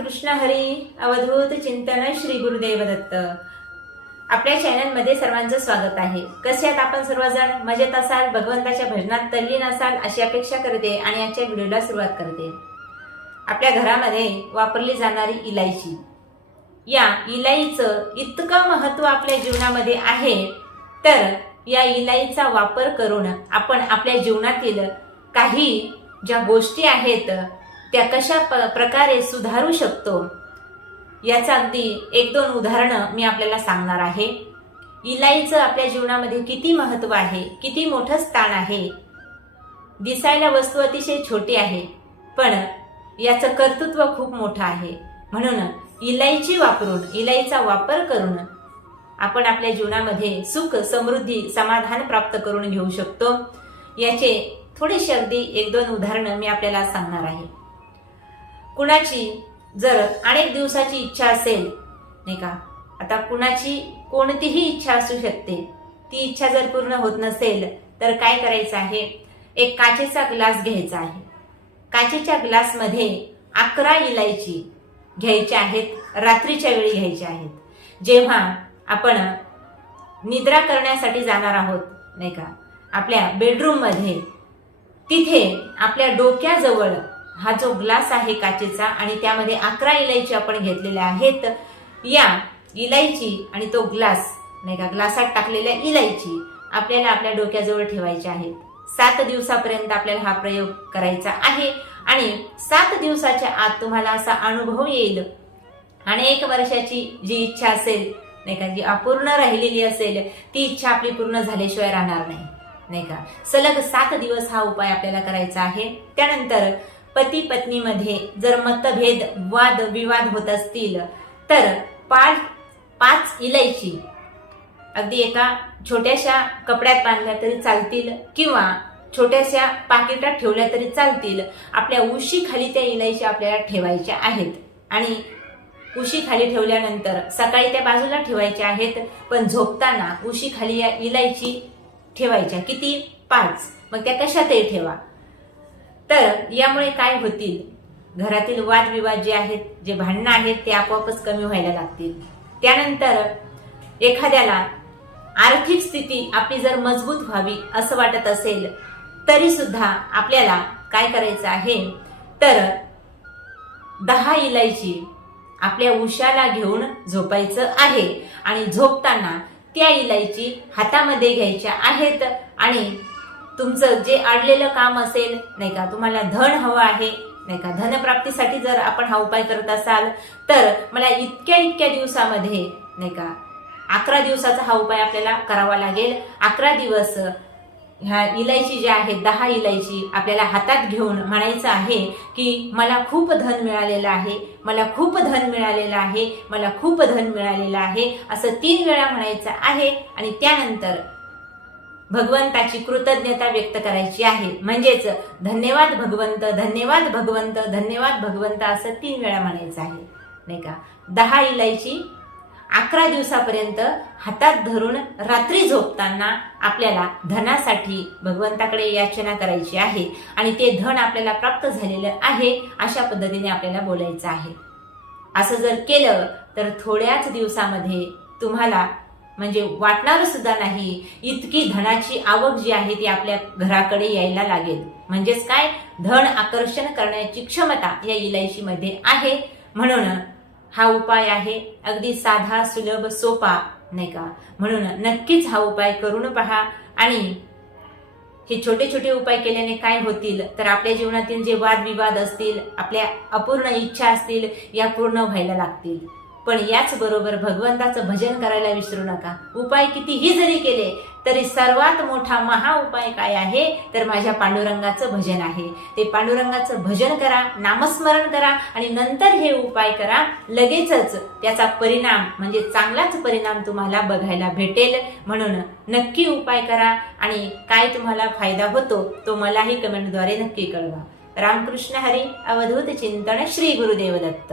रामकृष्ण हरी अवधूत चिंतन श्री गुरुदेव दत्त आपल्या चॅनलमध्ये सर्वांचं स्वागत आहे. कसे आहात आपण सर्वजण? मजेत असाल? भगवंताच्या भजनात तल्लीन असाल? अशी अपेक्षा करते आणि आजच्या व्हिडिओला सुरुवात करते. आपल्या घरामध्ये वापरली जाणारी इलायची. या इलाईचं इतकं महत्त्व आपल्या जीवनामध्ये आहे तर या इलाईचा वापर करून आपण आपल्या जीवनातील काही ज्या गोष्टी आहेत त्या कशा प- प्रकारे सुधारू शकतो याचं अगदी एक दोन उदाहरणं मी आपल्याला सांगणार आहे. इलाईचं आपल्या जीवनामध्ये किती महत्त्व आहे किती मोठं स्थान आहे दिसायला वस्तू अतिशय छोटी आहे पण याचं कर्तृत्व खूप मोठं आहे. म्हणून इलायची वापरून इलाईचा वापर करून आपण आपल्या जीवनामध्ये सुख समृद्धी समाधान प्राप्त करून घेऊ शकतो. याचे थोडेसे अगदी एक दोन उदाहरणं मी आपल्याला सांगणार आहे. कुणाची जर अनेक दिवसाची इच्छा असेल नाही का? आता कुणाची कोणतीही इच्छा असू शकते. ती इच्छा जर पूर्ण होत नसेल तर काय करायचं आहे? एक काचेचा ग्लास घ्यायचा आहे. काचेच्या ग्लासमध्ये अकरा इलायची घ्यायच्या आहेत रात्रीच्या वेळी घ्यायच्या आहेत. जेव्हा आपण निद्रा करण्यासाठी जाणार आहोत नाही का? आपल्या बेडरूममध्ये तिथे आपल्या डोक्याजवळ हा जो ग्लास आहे काचेचा आणि त्यामध्ये अकरा इलायची आपण घेतलेल्या आहेत या इलायची आणि तो ग्लास नाही का ग्लासात टाकलेल्या इलायची आपल्याला आपल्या डोक्याजवळ ठेवायच्या आहेत सात दिवसापर्यंत आपल्याला हा प्रयोग करायचा आहे आणि सात दिवसाच्या आत तुम्हाला असा अनुभव येईल. अनेक वर्षाची जी इच्छा असेल नाही का जी अपूर्ण राहिलेली असेल ती इच्छा आपली पूर्ण झाल्याशिवाय राहणार नाही नाही का. सलग सात दिवस हा उपाय आपल्याला करायचा आहे. त्यानंतर पती पत्नीमध्ये जर मतभेद वाद विवाद होत असतील तर पाच पाच इलायची. अगदी एका छोट्याशा कपड्यात बांधल्या तरी चालतील किंवा छोट्याशा पाकिटात ठेवल्या तरी चालतील आपल्या उशी खाली त्या इलायची आपल्याला ठेवायच्या आहेत. आणि उशी खाली ठेवल्यानंतर सकाळी त्या बाजूला ठेवायच्या आहेत पण झोपताना उशी खाली या इलायची ठेवायच्या. किती? पाच. मग त्या कशातही ठेवा. तर यामुळे काय होतील? घरातील वादविवाद जे आहेत जे भांडणं आहेत ते आपोआपच कमी व्हायला लागतील. त्यानंतर एखाद्याला आर्थिक स्थिती आपली जर मजबूत व्हावी असं वाटत असेल तरी सुद्धा आपल्याला काय करायचं आहे? तर दहा इलायची आपल्या उशाला घेऊन झोपायचं आहे. आणि झोपताना त्या इलायची हातामध्ये घ्यायच्या आहेत आणि तुमचं जे अडलेलं काम असेल नाही का तुम्हाला धन हवं आहे नाही का धनप्राप्तीसाठी जर आपण हा उपाय करत असाल तर मला इतक्या इतक्या दिवसामध्ये नाही का अकरा दिवसाचा हा उपाय आपल्याला करावा लागेल. अकरा दिवस ह्या इलायची जी आहे दहा इलायची आपल्याला हातात घेऊन म्हणायचं आहे की मला खूप धन मिळालेलं आहे मला खूप धन मिळालेलं आहे मला खूप धन मिळालेलं आहे असं तीन वेळा म्हणायचं आहे आणि त्यानंतर भगवंताची कृतज्ञता व्यक्त करायची आहे. म्हणजेच धन्यवाद भगवंत धन्यवाद भगवंत धन्यवाद भगवंत असं तीन वेळा म्हणायचं आहे. नाही का? दहा इलायची अकरा दिवसापर्यंत हातात धरून रात्री झोपताना आपल्याला धनासाठी भगवंताकडे याचना करायची आहे आणि ते धन आपल्याला प्राप्त झालेलं आहे अशा पद्धतीने आपल्याला बोलायचं आहे. असं जर केलं तर थोड्याच दिवसामध्ये तुम्हाला म्हणजे वाटणार सुद्धा नाही. इतकी धनाची आवक जी आहे ती आपल्या घराकडे यायला लागेल. म्हणजेच काय? धन आकर्षण करण्याची क्षमता या इलायचीमध्ये आहे. म्हणून हा उपाय आहे. अगदी साधा सुलभ सोपा नाही का? म्हणून नक्कीच हा उपाय करून पहा. आणि हे छोटे छोटे उपाय केल्याने काय होतील? तर आपल्या जीवनातील जे वादविवाद असतील आपल्या अपूर्ण इच्छा असतील या पूर्ण व्हायला लागतील. पण याचबरोबर भगवंताचं भजन करायला विसरू नका. उपाय कितीही जरी केले तरी सर्वात मोठा महा उपाय काय आहे? तर माझ्या पांडुरंगाचं भजन आहे. ते पांडुरंगाचं भजन करा नामस्मरण करा आणि नंतर हे उपाय करा. लगेचच त्याचा परिणाम म्हणजे चांगलाच परिणाम तुम्हाला बघायला भेटेल. म्हणून नक्की उपाय करा आणि काय तुम्हाला फायदा होतो तो मलाही कमेंटद्वारे नक्की कळवा. रामकृष्ण हरी अवधूत चिंतन श्री गुरुदेव दत्त